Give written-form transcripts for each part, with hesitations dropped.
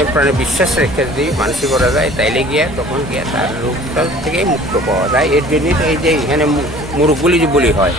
মনে প্রাণে বিশ্বাস রেখে যদি মানসিক করা যায় তাইলে গিয়া তখন গিয়া তার রোগটা থেকে মুক্ত পাওয়া যায়। এর জন্যই এই যে এখানে মুরগগুলি যে বলি হয়।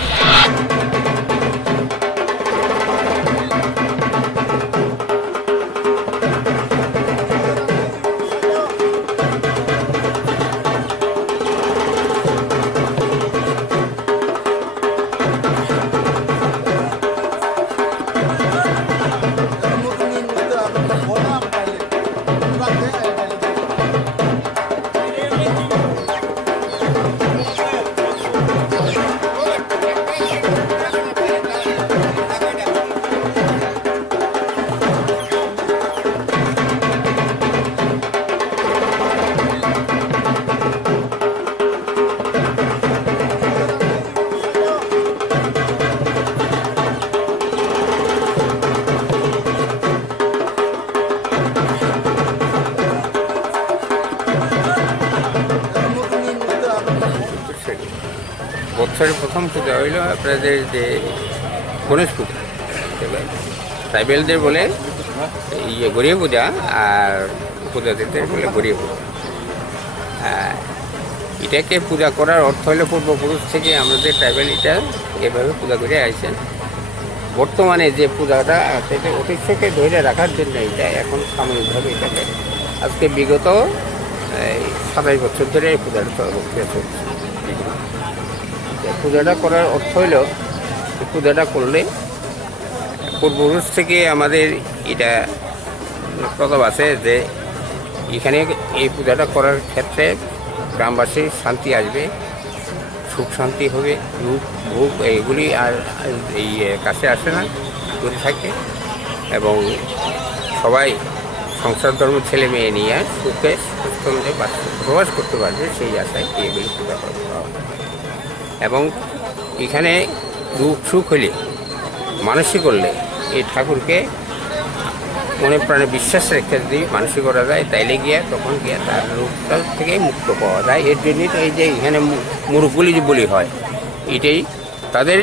বছরের প্রথম পূজা হইল আপনাদের যে গণেশ পূজা, ট্রাইবেলদের বলে গড়িয়া পূজা, আর উপজাতিদের বলে গড়িয়া পূজা। এটাকে পূজা করার অর্থ হলো পূর্বপুরুষ থেকে আমাদের ট্রাইবেল এটা এভাবে পূজা করে আসছেন। বর্তমানে যে পূজাটা আছে এটা ঐতিহ্যকে ধরে রাখার জন্য এটা এখন সাময়িকভাবে এটাকে আজকে বিগত 27 বছর ধরে এই পূজাটা প্রক্রিয়া চলছে। পূজাটা করার অর্থ হইল পূজাটা করলে পূর্বপুরুষ থেকে আমাদের এটা প্রভাব আছে যে এখানে এই পূজাটা করার ক্ষেত্রে গ্রামবাসীর শান্তি আসবে, সুখ শান্তি হবে, রূপ ভোগ এইগুলি আর এই কাছে আসে না, দূরে থাকে, এবং সবাই সংসার ধর্ম ছেলে মেয়ে নিয়ে সুখে সুস্থভাবে বসবাস করতে পারবে সেই আশায় এইগুলি পূজা করা হয়। এবং এখানে দুঃখ সুখ হলে মানসিক করলে এই ঠাকুরকে মনে প্রাণে বিশ্বাস রেখে যদি মানসিক করা যায় তাইলে গিয়া তখন গিয়া তার রোগটা থেকে মুক্ত পাওয়া যায়। এর জন্যই এই যে এখানে মুরগগুলি যে বলি হয়, এটাই তাদের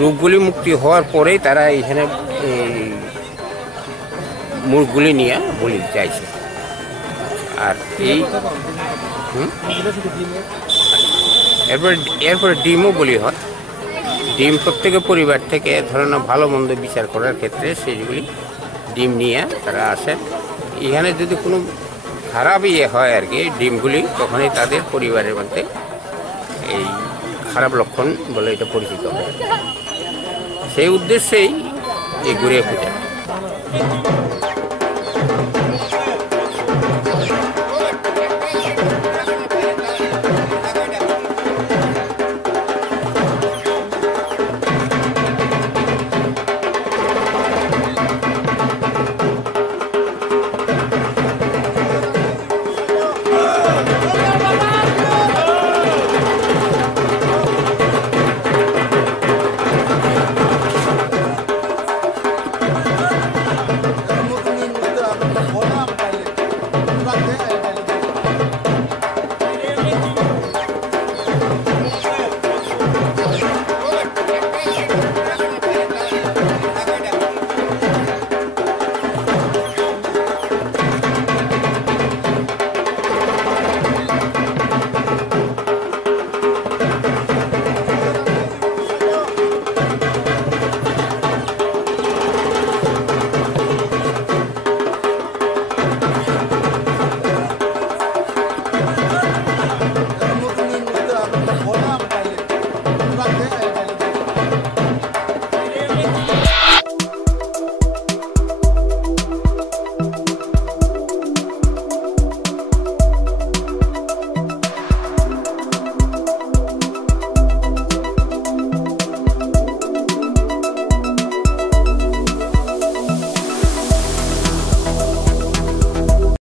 রোগগুলি মুক্তি হওয়ার পরেই তারা এখানে মুরগগুলি নিয়ে বলি চাইছে। আর এই এরপরে ডিমও বলি হয়। ডিম প্রত্যেকের পরিবার থেকে ধরেন ভালো মন্দ বিচার করার ক্ষেত্রে সেইগুলি ডিম নিয়ে তারা আসেন। এখানে যদি কোনো খারাপ হয় আর কি ডিমগুলি, তখনই তাদের পরিবারের মধ্যে এই খারাপ লক্ষণ বলে এটা পরিচিত হয়। সেই উদ্দেশ্যেই এই গড়িয়া পূজা।